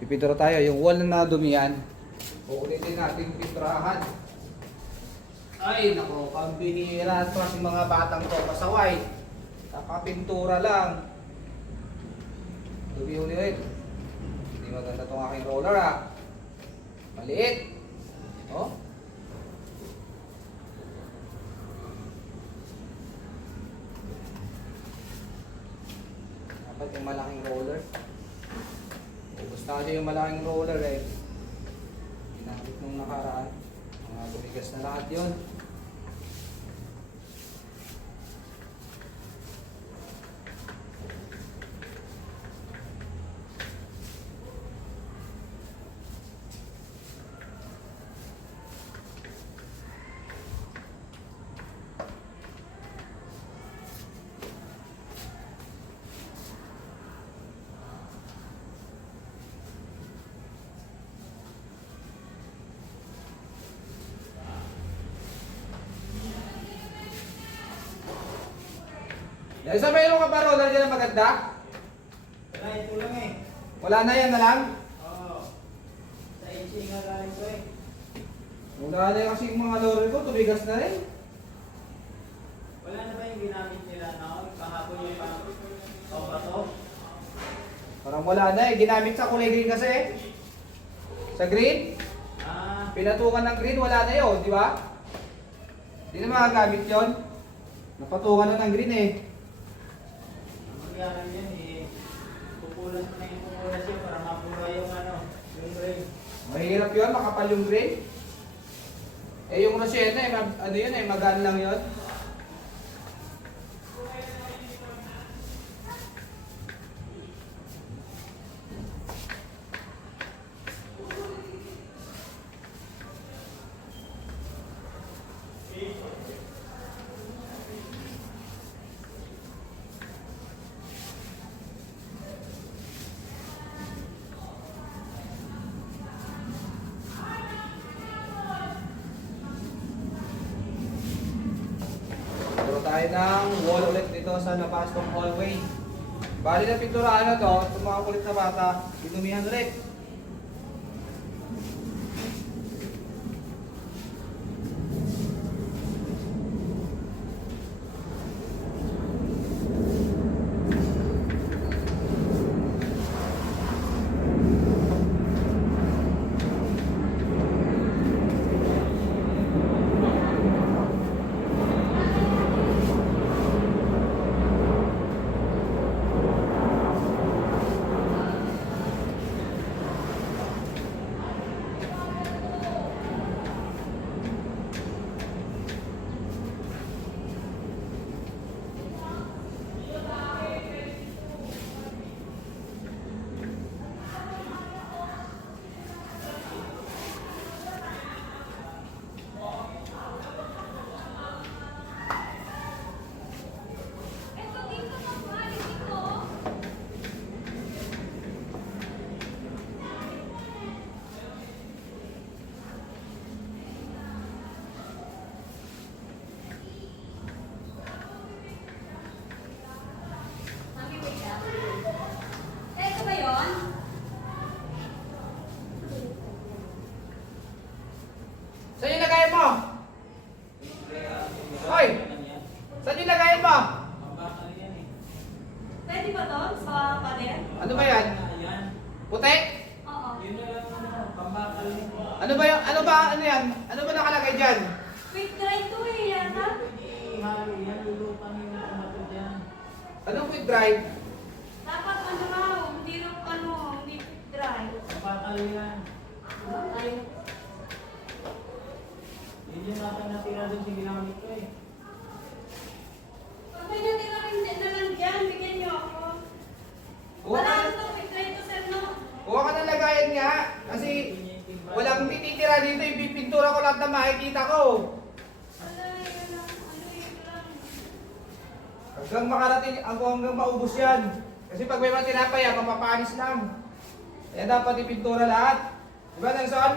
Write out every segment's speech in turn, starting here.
Pipintura tayo. Yung wall na nadumihan, uulitin natin pinturahan. Ay, nako, pambihira ito kasi mga batang to. Pasaway. Nakapintura lang. Dumi-ulit. Hindi maganda itong aking roller ah. Maliit. Oh. Dapat yung malaking roller. Ubus na kasi yung malaking roller eh. Ginamit nung nakaraan. Mga tumigas na lahat yun. Isa mayroon ka pa roller dyan na maganda? Wala, ito lang eh. Wala na yan na lang? Oo. Sa HC nga galing ko eh. Wala na yan kasi yung mga roller ko, tumigas na rin. Wala na ba yung ginamit nila na kahapon yung pang-bato? Parang wala na eh, ginamit sa kulay green kasi eh. Sa green, Ah, pinatukan ng green, wala na yun, di ba? Hindi na magagamit yun. Napatukan na ng green eh. ang mangyari yan eh. Pupulas mo na yung pupulas yun para mapura yung ano, yung ring. Mahirap yun, makapal yung green. Eh yung Rosena eh, ano yun eh, magaan lang yun. Pinturo tayo ng wall ulit dito sa napastong hallway. Bali na pinturahan na to, itong mga kulit na bata, dinumihan ulit. Ito ba yun? Saan yung lagayan mo? Hoy! Saan yung lagayan mo? Pambakal yan eh. Pwede ba to? Sa pader? Ano ba yan? Yan. Puti? Oo. Yun na lang ano, pambakal yan. Ano ba yung, ano ba, ano yan? Ano ba nakalagay dyan? Quick dry to eh, yata. Pwede ihalo yan, lulupan yung tomato dyan. Anong quick drive? Dapat ano raw, hindi raw ano, hindi quick dry. Pambakal yan. Ay, Yun yung natira doon sa ginamit ko eh. pag may natira rin din na lang dyan, bigyan niyo ako. Kuha Wala ka, ito, quick dry to sir, no? kuha ka ng lagayan nga. Kasi walang pititira dito, ipipintura ko lahat na makikita ko. Wala, yun lang. Ano yun lang. Hanggang makarating, hanggang maubos yan. Kasi pag may mga tinapay, mapapanis lang. Kaya dapat ipintura lahat. Diba, Nelson?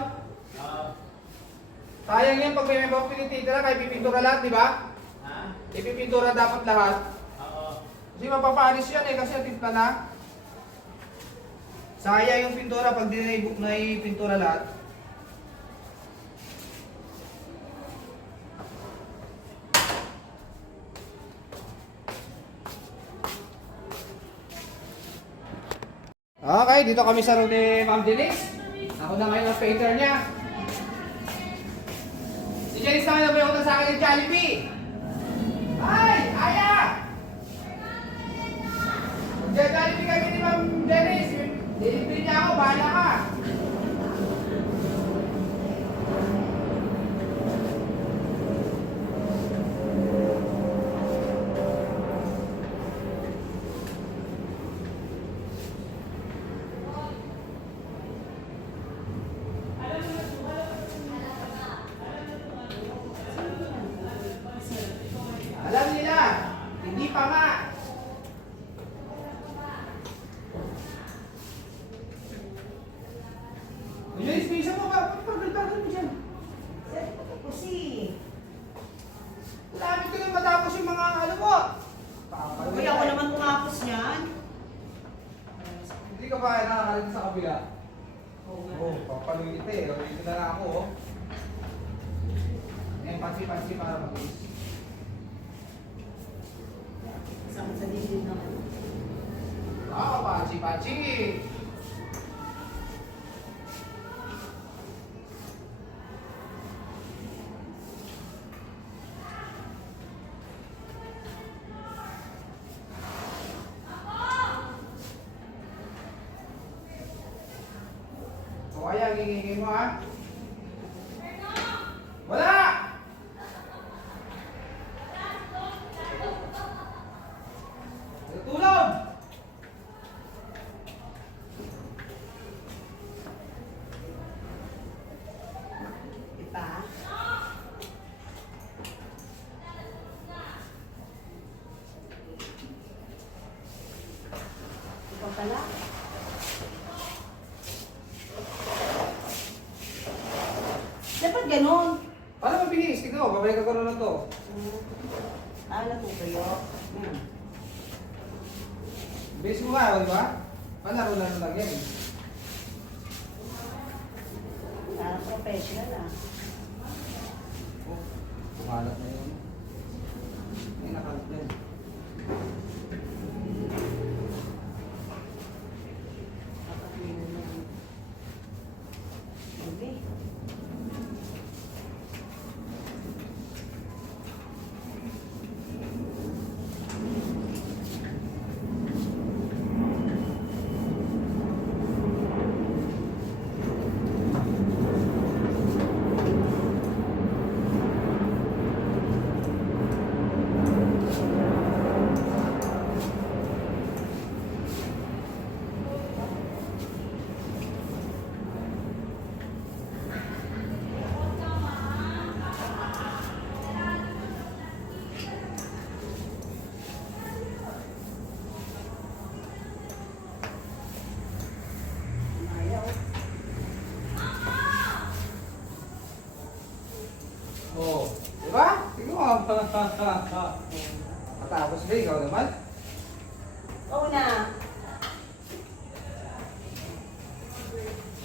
Sayang yan pag may mga pinititira, kaya ipipintura lahat, di ba? Ha? Ipipintura dapat lahat. Oo. Kasi mapapanis yan eh, kasi timpla na. Sayang yung pintura pag di na pintura lahat. Okay, dito kami sa room ni Ma'am Denise. Ako na ngayon ang painter niya. Si Janice naman na may sa akin ng Jollibee. Ay! Aya! Mag-Jollibee kami ni Ma'am Janice. Delivery niya ako, bahala ka. Alam nila, hindi pa nga. Janice, may isa mo ba? Pagkalbagan mo dyan. Kasi, Lapit ko na matapos yung mga ano mo. uy, ako naman tumapos niyan. Hindi ka ba nakakalit sa kabila? Oo nga. Oo, papalulit eh. Dito na lang ako oh. Ngayon, pansi-pansi para mag-is. Sakit sa dibdib naman. Ah, pansi-pansi! O kaya, gigingin mo ha? Wala! Tulog! Diba? Ikaw pala? Dapat ganon. Paano mabilis? Tignan mo, babalik ka na to. Ano po kayo? Bilis mo nga, di ba? Palaro-laro lang yan eh. Parang professional ah. Oh, kumalat na yun. May nakalat na yun. Kapatid na yan. Sabi. Ayaw. Oh, di ba? Tignan mo. Matapos ba ikaw naman? Oo na.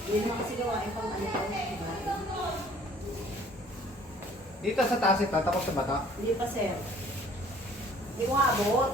Hindi naman kasi gawain pang ano ko. Diba? Dito sa taas ito, tapos sa bata. Hindi pa sir. Hindi ko abot.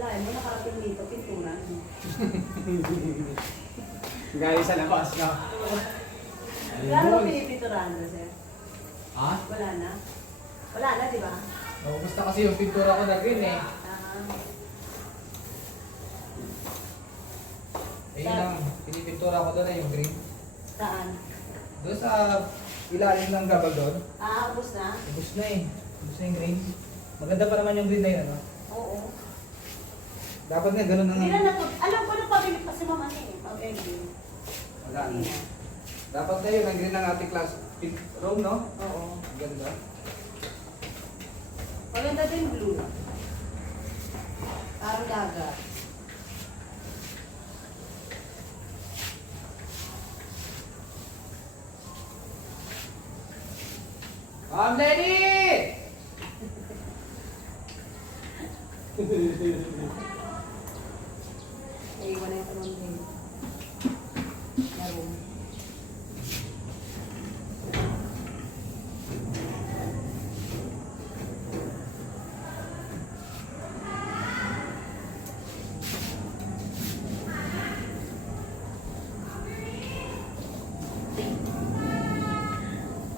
Wala, mo nakarating dito, pintura. Gaya sa labas na. Wala na ba pinipinturahan na sir? Ha? Wala na? Wala na, di ba? Basta kasi yung pintura ko na green eh. Ayun lang, pinipintura ko doon na yung green. Saan? Doon sa ilalim ng gabag doon. Ubus na? Ubus na eh. Ubus na yung green. Maganda pa naman yung green na yun, ano? Oo. Dapat nga ganun Hindi ang... na alam ko na pabilit pa si Mama eh. Pag-ending. Wala na. Dapat na yun, ang green ng ating class. Pink room, no? Oo. Ang ganda. Maganda din blue. Parang dagat. Ma'am Lenny! Iwan na yung panong Laro.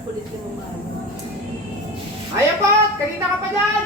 Kulit yung mga Ayapot! Kanina ka pa dyan!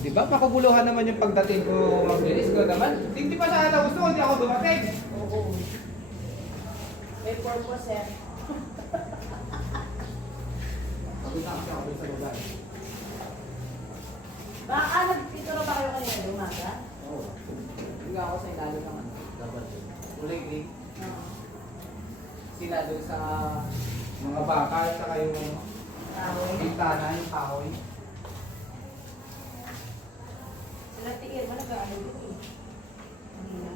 Di ba? Makabuluhan naman yung pagdating ko, mabilis ko naman. Hindi pa sana gusto, hindi ako dumating. Oo. May purpose eh. Pagod na kasi ako dun sa lugar. Baka nagpituro ba kayo kanina umaga? Oo. Hindi ako sa ilalim ng ano. Dapat yun. Kulay green. Oo. Sila dun sa mga bakal, saka yung Kahoy. bintana, yung kahoy. Sila tingin mo nag-ano yun eh. Kanina.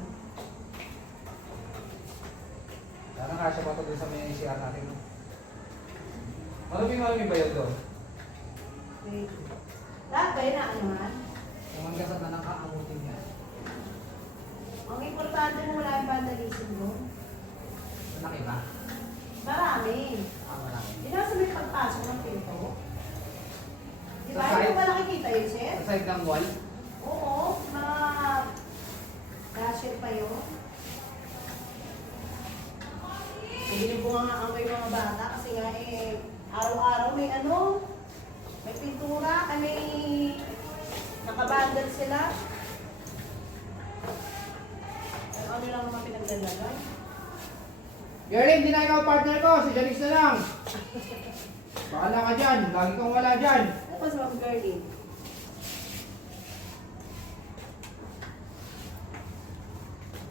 Parang kasya pa ito dun sa may CR natin. Marami ba yun doon? Wait. Lahat ba yun na anuhan? Kung hanggang sa tanang kaamutin niya. Ang importante mo wala yung vandalism mo. Malaki ba? Marami. Marami. Di na sa may pagpasok ng pinto. Di ba? Sa Hindi side? mo ba nakikita yun, sir? Sa side ng wall? Oo. Mga dasher pa yun. Binubunga nga ang may mga bata kasi nga eh araw-araw may ano, may pintura, may nakabandal sila. Ano lang naman pinagdalagan. Gerling, hindi na ikaw partner ko. Si Janice na lang. Bakala ka dyan. Lagi kang wala dyan. Ano pa sa mga girlie?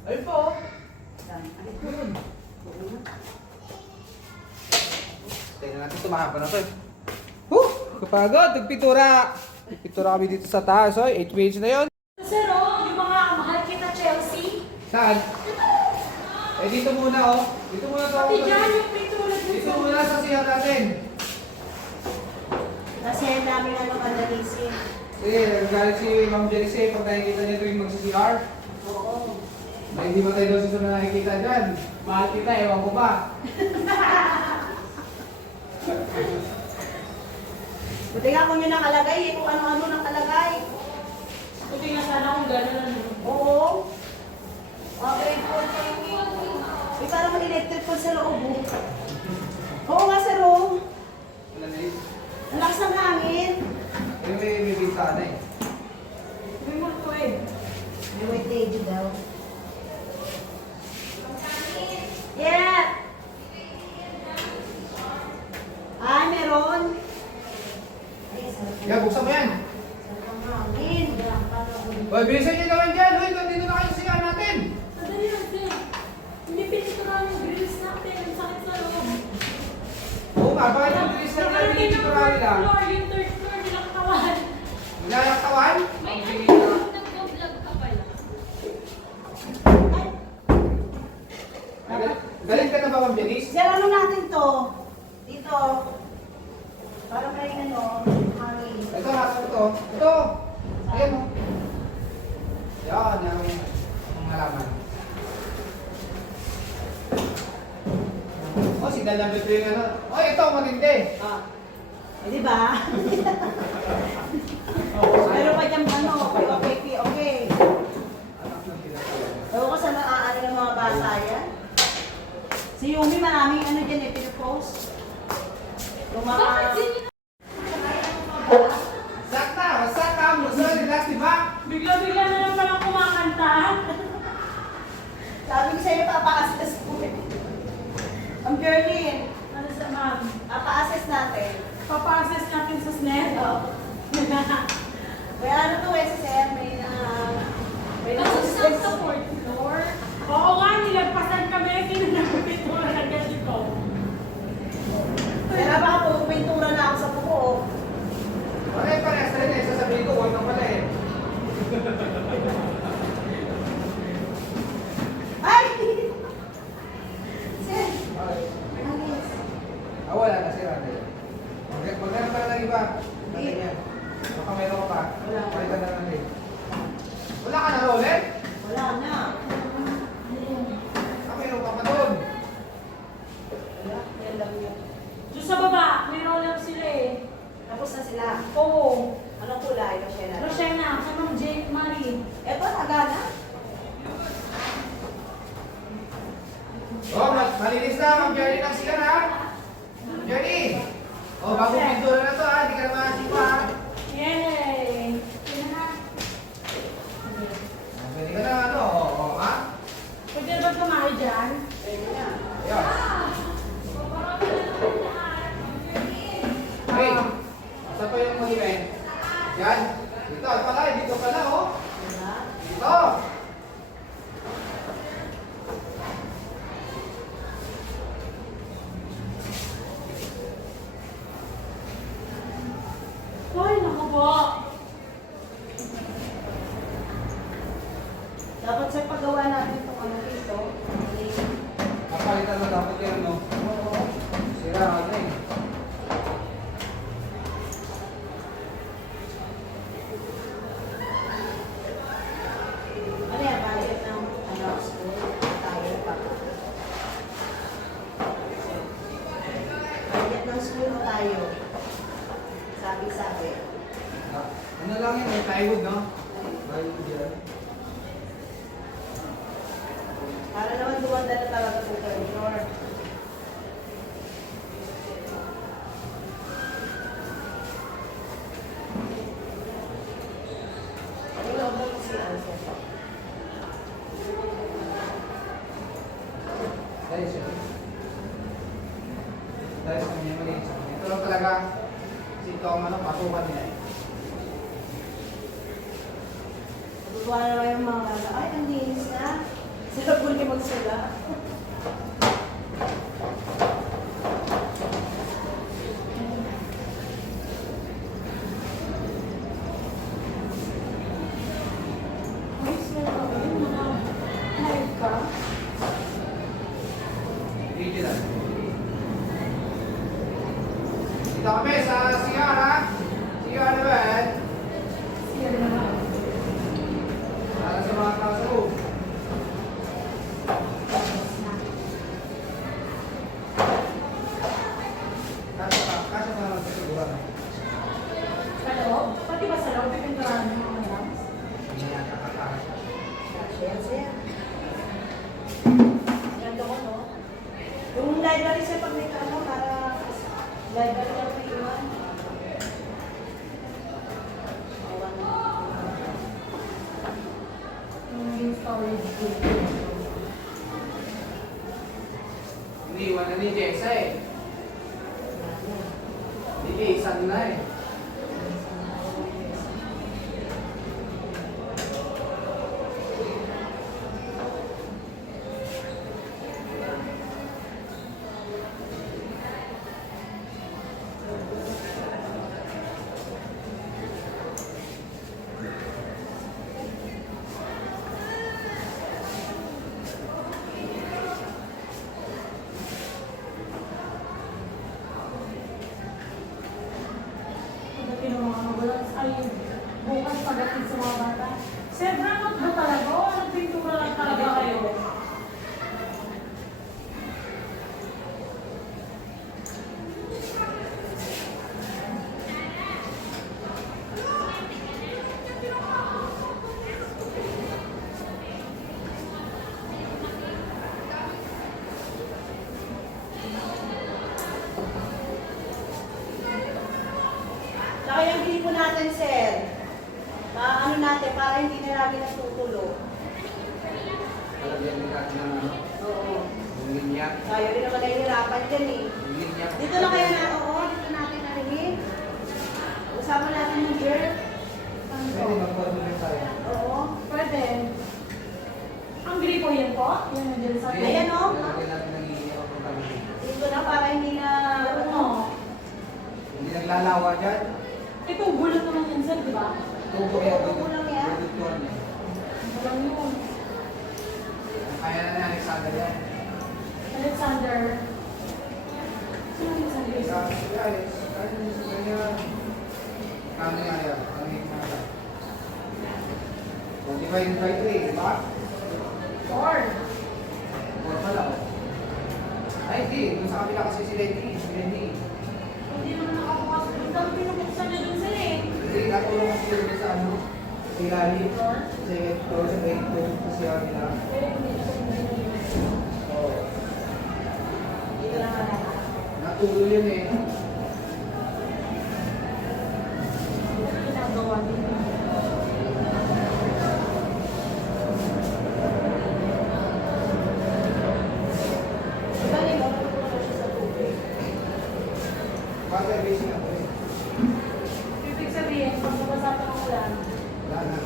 Ayun po. Dami. Ano po? Ayun. Oo. Tingnan natin tumahapa na to. Huh! Kapagod. Nagpitura. Nagpitura kami dito sa taas. 8 minutes na yun. Sir, oh, yung mga mahal kita Chelsea. Saan? Eh dito muna oh. Dito muna to. Pati dyan yung pintura dun Dito sa... muna sa siya natin. Kasi ang dami na vandalism. Sige, nagagalit si Ma'am Jerice pag nakikita niya tuwing mag-CR. Oo. Ay, hindi ba tayo daw susunod na nakikita dyan? Mahal kita, ewan ko ba? Buti nga kung yun nakalagay eh, kung ano-ano nakalagay. Buti nga sana kung gano'n ano. Oo. Okay, eh, parang may electric pa sa loob. Oh. Oo nga, sir. Oh. Wala na yun. Ang lakas ng hangin. Eh, may bintana eh. May multo eh. May white lady daw. Yeah! Ay, meron. Ay, sarap. Yan, buksan mo yan. Sarap ng hangin. Hoy, bilisan niyo naman dyan. Hoy, nandito na kayo sa CR natin. Madali lang din. Hindi piniturahan yung grills natin. Ang sakit sa loob. Oo nga, bakit yung bilis lang natin yung pintura nila? Yung third floor, nilaktawan. Naglalaktawan? May Ang ano, tingin na. nag-vlog ka pala. Galing ka na ba, Ma'am Janice? Sir, ano natin to? Dito. oh. Ito. Ayan oh. Yan, yan ang halaman. Oh, signal number 3 yung ano. Oh, ito, matindi. Ah. Eh, di ba? Pero pa dyan ano, okay. Ewan ko sa naaano ng mga bata yan. Si Yumi, maraming ano dyan eh, pinapost. Yung mga... Sakta, musa, relax, diba? Bigla-bigla na lang palang kumakanta. Sabi ko sa'yo, papa-assess ko eh. Ang journey, Ano sa ma'am? papa-assess natin. Papa-assess natin sa SNED. Kaya ano to eh, si Sir, may Nag-stop sa fourth floor. Oo nga, nilagpasan kami. Kinunapintura na ganito. Kaya baka pupintura na ako sa buko. Parehas rin eh. Sasabihin ko, huwag nang pala eh. Ay! Sir, alis. Wala na, sira na yun. Magkano pala ng iba? Natin yan. Baka meron ka pa. Wala. Palitan na natin. Wala ka na ulit? Wala na. Meron ka pa doon. Wala, yan lang yun. Doon sa baba, may roller sila eh. Tapos na sila. Oo. Anong kulay? Roshena. Roshena, kay Ma'am Jake Marie. Eto, nagana. Oh, malinis na. Mag-journey lang sila na. Journey! Oh, bagong pintura na to ha. Hindi ka na makasipa ha. Yay! Yun na. Pwede ka na ano, ha? Pwede na ba kumain dyan? Pwede na. Ayan. Hey, asa pa yung mag-event? Yan. Dito, pala, dito pala, oh. Diba? Dito. Ay, naku po. Dapat sa paggawa natin itong ano dito. Kapalitan na dapat yan, no? Oo. Sira na eh. Ano yan? Bayad ng ano, school. Tayo pa. Bayad ng school tayo. Sabi. Ano lang yan, may plywood, no? Plywood yan. Para naman duwanda na talaga sa corridor. Ano yung loob ng si Ansel? Dahil siya. Dahil sa kanya malinis. Ito lang talaga. Kasi ito ang ano, pasukan nila eh. Tuwa na naman yung mga ano, ay, ang linis na. Sarap po niya magsala. Ay, sir, ayun, mga live ka. Video lang. Dito kami sa CR ha. CR naman. Sir naman. Para sa mga tao sa loob. Kasya pa naman sa siguran. Sa loob? Pati ba sa loob? Pipinturahan mo mga lamps? Hindi yan kakakasya. Siya. Ganda ko, no? Yung library siya pag may ano, para library lang may iwan. Awan na. Yung storage group. Iniwan na ni Jessa eh. Lilisan na eh. Pati ng mga ambulance ay bukas pagdating sa mga bata. Sir, Bramot ba talaga? O anong pintura lang talaga kayo? Saka yung gripo natin, sir. Ano natin, para hindi na lagi natutulo. Talagyan din natin ng ano, Oo. yung linya. Tayo rin naman nahihirapan dyan eh. Yung linya. Dito na kaya na, oo, dito natin narinig. Usama natin yung gear. Pwede magpatuloy tayo. Oo. Pwede. Ang gripo yan po? Yan na dyan sa Ayan, oh. Lalagyan natin ng linya o pagkakas. Dito na para hindi na, Ano? Hindi naglalawa dyan. Itong bulot naman yan, sir, di ba? Tubo yan. Tubo lang yan. Produktuhan yan. Walang yun. Kaya na ni Alexander yan. Alexander. Sino Alexander? Sabi si Alex, kaya niya sa kanya. Kano nga yan? Kano yung mga yan? O, divide by 3, di ba? 4. 4 pala, o. Ay, hindi. Doon sa kabila kasi si Lenny. Si Lenny. Hindi naman nakabukas. Ang dami pinabuksan niya dun, sir eh. Hindi, katulong kasi yun sa ano. Sa ilalim. Floor? Second floor sa main floor. Kasi kabila. Pero hindi na pinabuksan. Oo. dito na nga. Natulo yun eh. Ginagawa din. Diba, di ba, matutulog siya sa tubig. Water basing ako eh. Ibig sabihin, pag nabasa pa ng ulan, Wala na.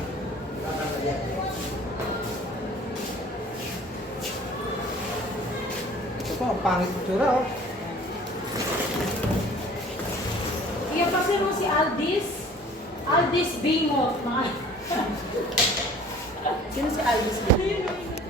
Tatanggal yan. Ito po, ang pangit itsura oh. iyan kasi mo si Aldis. Aldis Bingot. Mga Sino si Alice? Ayun,